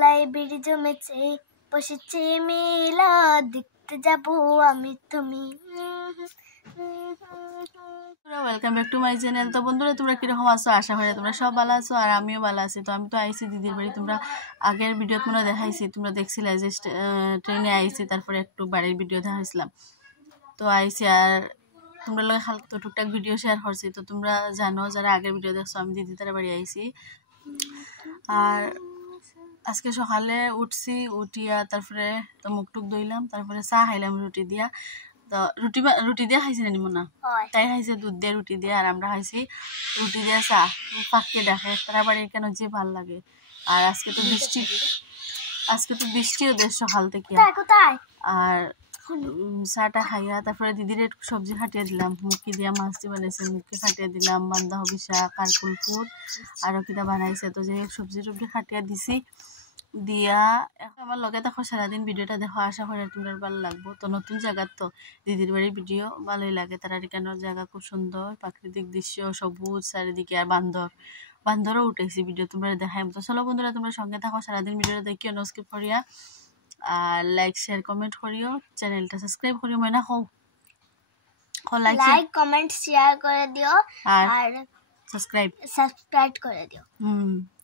দোলায় বিড়ি জমেছে, বসেছে মেলা, দেখতে যাবো আমি তুমি। Welcome back to my channel. তো বন্ধুরা তোমরা কিরকম আছো? আশা করি তোমরা সব ভালো আছো আর আমিও ভালো আছি। তো আমি তো আইছি দিদির বাড়ি। তোমরা আগের ভিডিও তোমরা দেখাইছি, তোমরা দেখছিলে যে ট্রেনে আইছি, তারপরে একটু বাড়ির ভিডিও দেখাইছিলাম। তো আইছি আর তোমরা লোক হালকা তো টুকটাক ভিডিও শেয়ার করছি। তো তোমরা জানো যারা আগের ভিডিও দেখছো, আমি দিদি তারা বাড়ি আইছি। আর আজকে সকালে উঠছি, উঠিয়া তারপরে তো মুখ টুক ধুইলাম, তারপরে চা খাইলাম রুটি দিয়া। তো রুটি দিয়ে খাইছি না নিমনা, তাই খাইছে দুধ দিয়ে রুটি দিয়ে, আর আমরা খাইছি রুটি দিয়ে চা। পাখিয়ে দেখে তারা বাড়ির কেন যে ভাল লাগে। আর আজকে তো বৃষ্টিও দেশ সকাল থেকে। আর চাটা খাইয়া তারপরে দিদির একটু সবজি খাটিয়ে দিলাম, মুখি দিয়া মাছ দিয়ে বানাইছে, মুখে খাটিয়ে দিলাম বান্ধাকপি শাক, কারকুল ফুল আরও কিটা বানাইছে। তো যে সবজি টবজি খাটিয়ে দিছি দিয়া এখন আমার লগে দেখো সারাদিন ভিডিওটা দেখো, আশা করি তোমার ভালো লাগবো। তো নতুন জায়গা, তো দিদির বাড়ির ভিডিও ভালোই লাগে। তারা কেনার জায়গা খুব সুন্দর, প্রাকৃতিক দৃশ্য, সবুজ চারিদিকে, আর বান্দরও উঠেছি ভিডিও তোমরা দেখাই। তো চলো বন্ধুরা তোমরা সঙ্গে থাকো, সারাদিন ভিডিওটা দেখিও, নো স্কিপ করিয়া, আর লাইক শেয়ার কমেন্ট করিও, চ্যানেলটা সাবস্ক্রাইব করিও। ময়না হও লাইক কমেন্ট শেয়ার করে দিও আর সাবস্ক্রাইব করে দিও।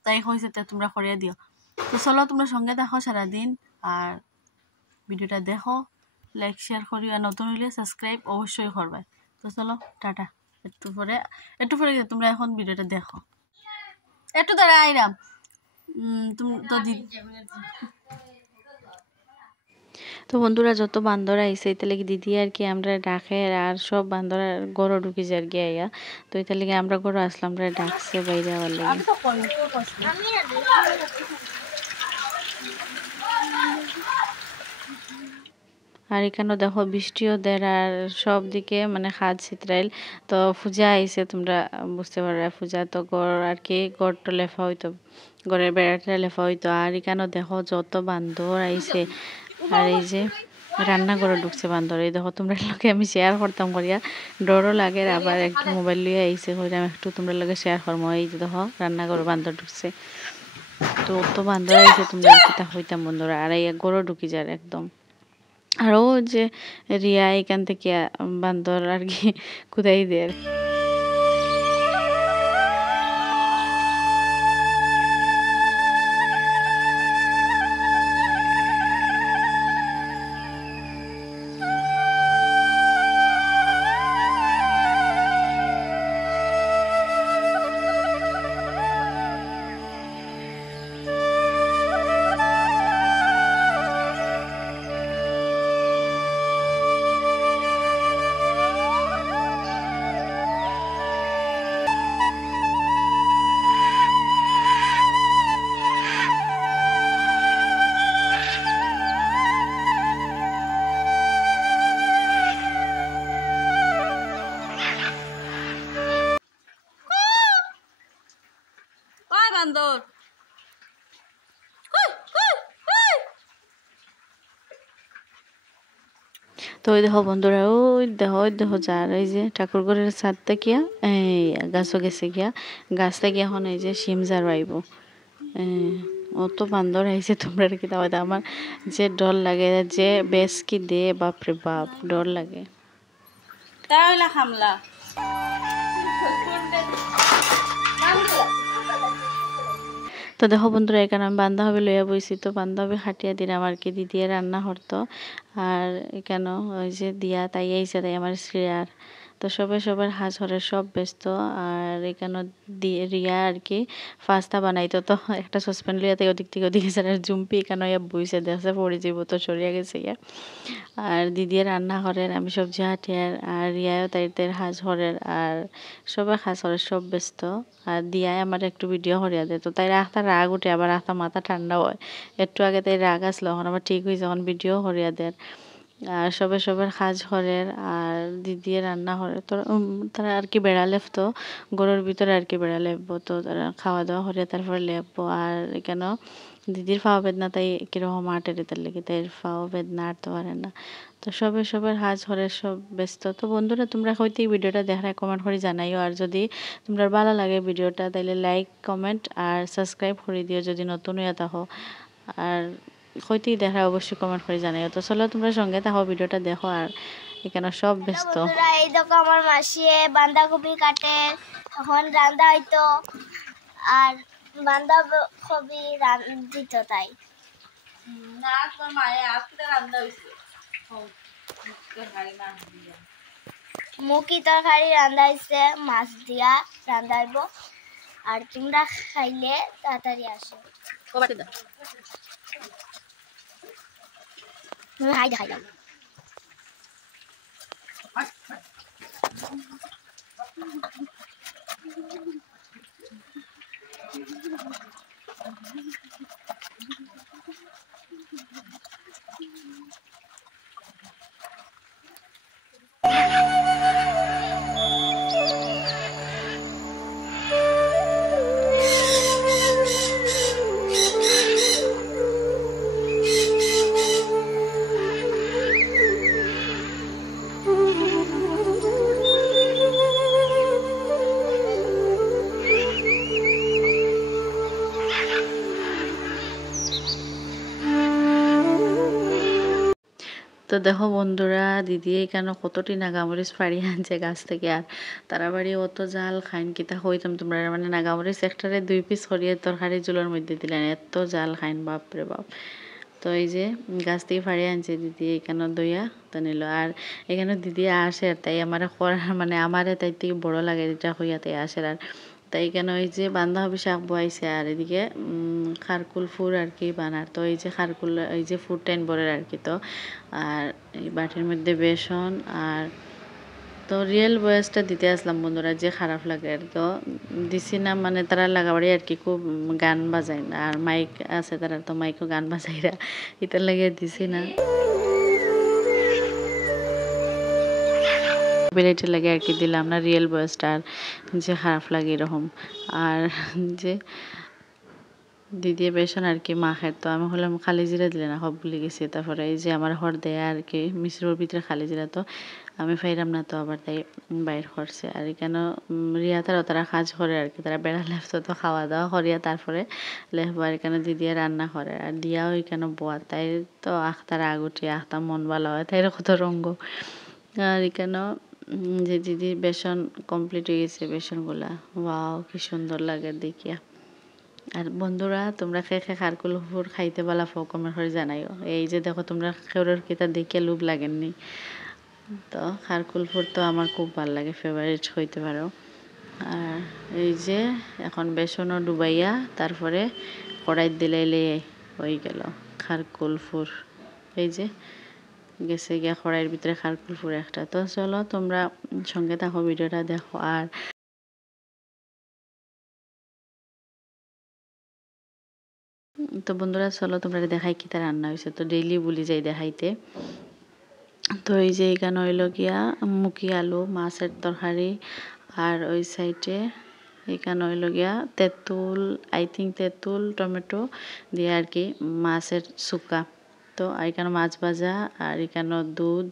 তাই হয়েছে, তোমরা করিয়া দিও। তো চলো তোমরা সঙ্গে দেখো সারাদিন, আর ভিডিওটা দেখো, লাইক শেয়ার করিও, আর নতুন হইলে সাবস্ক্রাইব অবশ্যই করবে। তো চলো টাটা। একটু পরে তোমরা এখন ভিডিওটা দেখো। একটু দাঁড়া আইরাম। তো বন্ধুরা যত বান্দর আইসে এতে লেগে দিদি আর কি আমরা ডাকে, আর সব বান্দর গড় ঢুকি যার গিয়ে আইয়া। তো এতে লেগে আমরা গড় আসলাম, আমরা ডাকছে বাইরে আবার লেগে। আর এখানে দেখো বৃষ্টিও দেয়, আর সব দিকে মানে খাদ চিত্রাইল। তো পূজা আইসে, তোমরা বুঝতে পারবে পূজা। তো গড় আর কি গড়টা লেফা হইতো, গড়ের বেড়াটা লেফা হইতো। আর এখানে দেখো যত বান্দর আইসে, আর এই যে রান্না করে ঢুকছে বান্দর। এই দেখো তোমরা লোকে আমি শেয়ার করতাম করিয়া, ডরও লাগে, আবার একটু মোবাইল লিয়ে আইসে করিয়া একটু তোমরা লোকে শেয়ার করবো। এই যে দেখো রান্না করে বান্দর ঢুকছে। তো অত বান্দর আইসে তোমরা কিতা হইতাম বন্ধুরা। আর এই গড়ও ঢুকি যায় একদম। আরও যে রিয়া এখান থেকে বান্দর আর কি কুদাই দেয়। বান্দর তো ওই দেখো বন্ধুরা, ওই দেখো যার এই যে ঠাকুরঘরের ছাদ থেকে এই গাছও গেছে গিয়া, গাছ থেকে এখন এই যে শিম জার আইব। অত বান্দর আইছে তোমরা কি দাও। আমার যে ডর লাগে, যে বেশ কি দে, বাপরে বাপ ডর লাগে। তাহলে হামলা তো দেখো বন্ধুরা এখানে আমি বান্ধাকপি লইয়া বইছি। তো বান্ধাকপি খাটিয়া দিলাম আর কি, দিদিয়ে রান্না করতো। আর এখানে ওই যে দিয়া তাই আইসে, তাই আমার শ্রেয়ার। তো সবার হাজ হরে সব ব্যস্ত। আর এখানে রিয়া আর কি পাস্তা বানাইতো। তো একটা সসপ্যান লইয়া তাই ওদিক থেকে ওদিকে যারা জুম্পি এখানে বইছে দেখছে পড়ে যাইব, তো সরিয়া গেছে ইয়া। আর দিদিয়ে রান্না করেন, আমি সবজি হাটিয়ার, আর রিয়াও তাইদের হাজ হরের, আর সবাই হাজ হরের সব ব্যস্ত। আর দিয়াই আমার একটু ভিডিও করিয়া দেয়। তো তাই রাখতা রাগ উঠে, আবার রাখতা মাথা ঠান্ডা হয়। একটু আগে তাই রাগ আসলো, এখন আবার ঠিক হয়েছে, এখন ভিডিও করিয়া দেয়। আর সবার কাজ করের, আর দিদিয়ে রান্না করে। তো তারা আর কি বেড়া লেফতো গরুর ভিতরে আর কি বেড়া লেপবো। তো তারা খাওয়া দাওয়া করে তারপরে লেপবো। আর এখানেও দিদির ফাও বেদনা, তাই কিরকম আটের তার লেগে, তাই ফাও বেদনা আটতে পারে না। তো সবার হাজ হরে সব ব্যস্ত। তো বন্ধুরা তোমরা হয়তো এই ভিডিওটা দেখার কমেন্ট করে জানাইও, আর যদি তোমরা ভালো লাগে ভিডিওটা তাইলে লাইক কমেন্ট আর সাবস্ক্রাইব করে দিও যদি নতুন হয়ে থাকো। আর কইতেই দেখা অবশ্যই কমেন্ট করে জানাইও। তো চলো তোমরা সঙ্গে থাকো, ভিডিওটা দেখো। আর এখানে সব ব্যস্ত। বন্ধুরা এই দেখো আমার মাসি বাঁধাকপি কাটে, এখন রান্না হইতো আর বাঁধাকপি দিত তাই না তোমার মায়ে আজকে রান্না হইছে মুখি তরকারি রান্না হইছে, মাছ দিয়া রান্ধাইব। আর তোমরা খাইলে তাড়াতাড়ি আসো। হাই খাইলাম। তো দেখো বন্ধুরা, দিদি এখানে কতটি নাগামরিচ ফাড়ি আনছে গাছ থেকে। আর তারা বাড়ি অত জাল খাইন কিতা হইতাম তোমরা, মানে নাগামরিচ একটারে 2 পিস সরিয়ে তরকারি জুলোর মধ্যে দিলেন, এত জাল খাইন বাপরে বাপ। তো এই যে গাছ থেকে ফাড়ি আনছে দিদি, এখানে দইয়া তো নিল। আর এখানে দিদি আসে, তাই আমার মানে আমারে তাই থেকে বড় লাগে যেটা হইয়া তাই আসে। আর তাই কেন ওই যে বাঁধাকপি শাক বয়াইছে, আর এদিকে খারকুল ফুর আর কি বানার। তো এই যে খারকুল, এই যে ফুড টাইন বরের আর কি। তো আর এই বাটির মধ্যে বেসন আর তো রিয়েল ভয়েসটা দিতে আসলাম বন্ধুরা, যে খারাপ লাগে আর। তো দিছি না, মানে তারা লাগাবাড়ি আর কি খুব গান বাজায় না, আর মাইক আছে তারা, তো মাইকও গান বাজাইরা এটার লাগে দিছি না, বেলাইটের লাগে আর কি দিলাম না রিয়েল ভয়েসটা, আর যে খারাপ লাগে এরকম। আর যে দিদি বেসন আর কি মাখের, তো আমি হলাম খালি জিরা দিলে না, সব ভুলে গেছি। তারপরে এই যে আমার হর দেয়া আর কি মিশ্রর ভিতরে খালি জিরা, তো আমি ফাইরাম না, তো আবার তাই বাইর করছে। আর এখানে রিয়া তারা কাজ করে আর কি, তারা বেড়া লেফতো, তো খাওয়া দাওয়া করিয়া তারপরে লেফবো। আর এখানে দিদিয়া রান্না করে, আর দিয়াও এখানে বোয়া, তাই তো আখতার আগুটি আখতা মন ভালো হয়, তাই কত রঙ্গ। আর এখানে যে দিদি বেসন কমপ্লিট হয়ে গেছে, বেসনগুলা ওয়াও কি সুন্দর লাগে দেখিয়া। আর বন্ধুরা তোমরা খারকুল ফুর খাইতে বলা কমেন্ট করে জানাইও। এই যে দেখো তোমরা খেউরের কিতা দেখে লোভ লাগেননি, তো খারকুল ফুর তো আমার খুব ভালো লাগে, ফেভারিট হইতে পারো। আর এই যে এখন বেসনও ডুবাইয়া তারপরে কড়াই দিলে হয়ে গেল খারকুল ফুর। এই যে গেছে গিয়া কড়াইয়ের ভিতরে খারকুল ফুর একটা। তো চলো তোমরা সঙ্গে থাকো, ভিডিওটা দেখো। আর তো বন্ধুরা চলো তোমরা দেখাই কি তা রান্না হয়েছে, তো ডেইলি বলি যাই দেখাইতে। তো এই যে এখানে হইল গিয়া মুখি আলু মাছের তরকারি, আর ওই সাইডে এখানে হইল গিয়া তেঁতুল, আই থিঙ্ক তেঁতুল টমেটো দিয়ে আর কি মাছের শুকা। তো এখানে মাছ ভাজা, আর এখানে দুধ।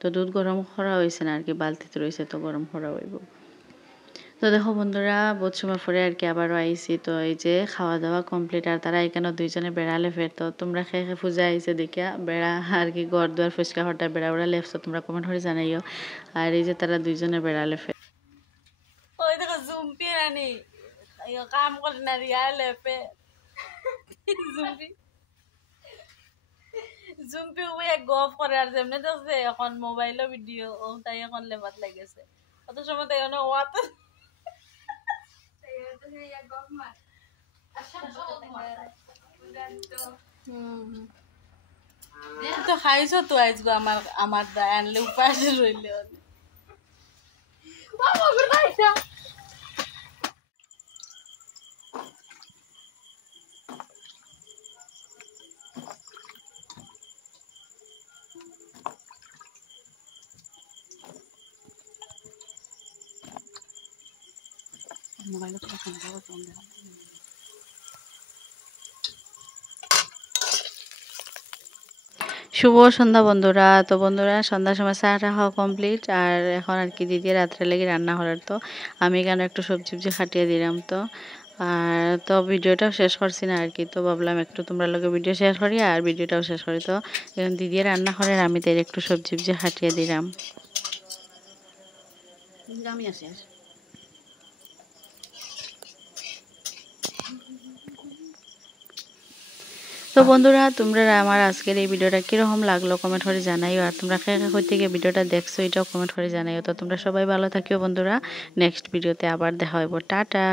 তো দুধ গরম করা হয়েছে না আর কি, বালতিতে রয়েছে, তো গরম করা হইব। তো দেখো বন্ধুরা বহুত সময় পরে আর কি আবারও আইসি। তো এই যে খাওয়া দাওয়া কমপ্লিট, আর তারা এখানে দুইজনে বেড়ালে ফের। তো তোমরা খেয়ে পূজা আইসে দেখিয়া বেড়া আর কি ঘর দুয়ার ফুচকা হটা বেড়া বেড়া লেফছো, তোমরা কমেন্ট করে জানাইও। আর এই যে তারা দুইজনে বেড়ালে ফের। ওই দেখো জুম্পি রানী কাম করে না রিয়া লেপে জুম্পি জুম্পি ওই গপ করে, আর যেমনি দেখছে এখন মোবাইলও ভিডিও ও তাই এখন লেবাত লাগেছে। অত সময় তাই ওয়াত তো খাইছো তো আইসগো আমার দা আনলে উপাস রইলে মোবাইল শুভ সন্ধ্যা বন্ধুরা। তো বন্ধুরা সন্ধ্যার সময় চাটা খাওয়া কমপ্লিট, আর এখন আর কি দিদি রাত্রে লেগে রান্না করার। তো আমি এখানে একটু সবজি খাটিয়ে দিলাম। তো আর তো ভিডিওটাও শেষ করছি না আর কি, তো ভাবলাম একটু তোমরা লোকে ভিডিও শেয়ার করি আর ভিডিওটাও শেষ করি। তো এখন দিদি রান্না করে আমি তাই একটু সবজি হাটিয়ে দিলাম। তো বন্ধুরা তোমরা আমার আজকের এই ভিডিওটা কীরকম লাগলো কমেন্ট করে জানাইও, আর তোমরা কই থেকে ভিডিওটা দেখছো এটাও কমেন্ট করে জানাইও। তো তোমরা সবাই ভালো থাকিও বন্ধুরা, নেক্সট ভিডিওতে আবার দেখা হইব, টাটা।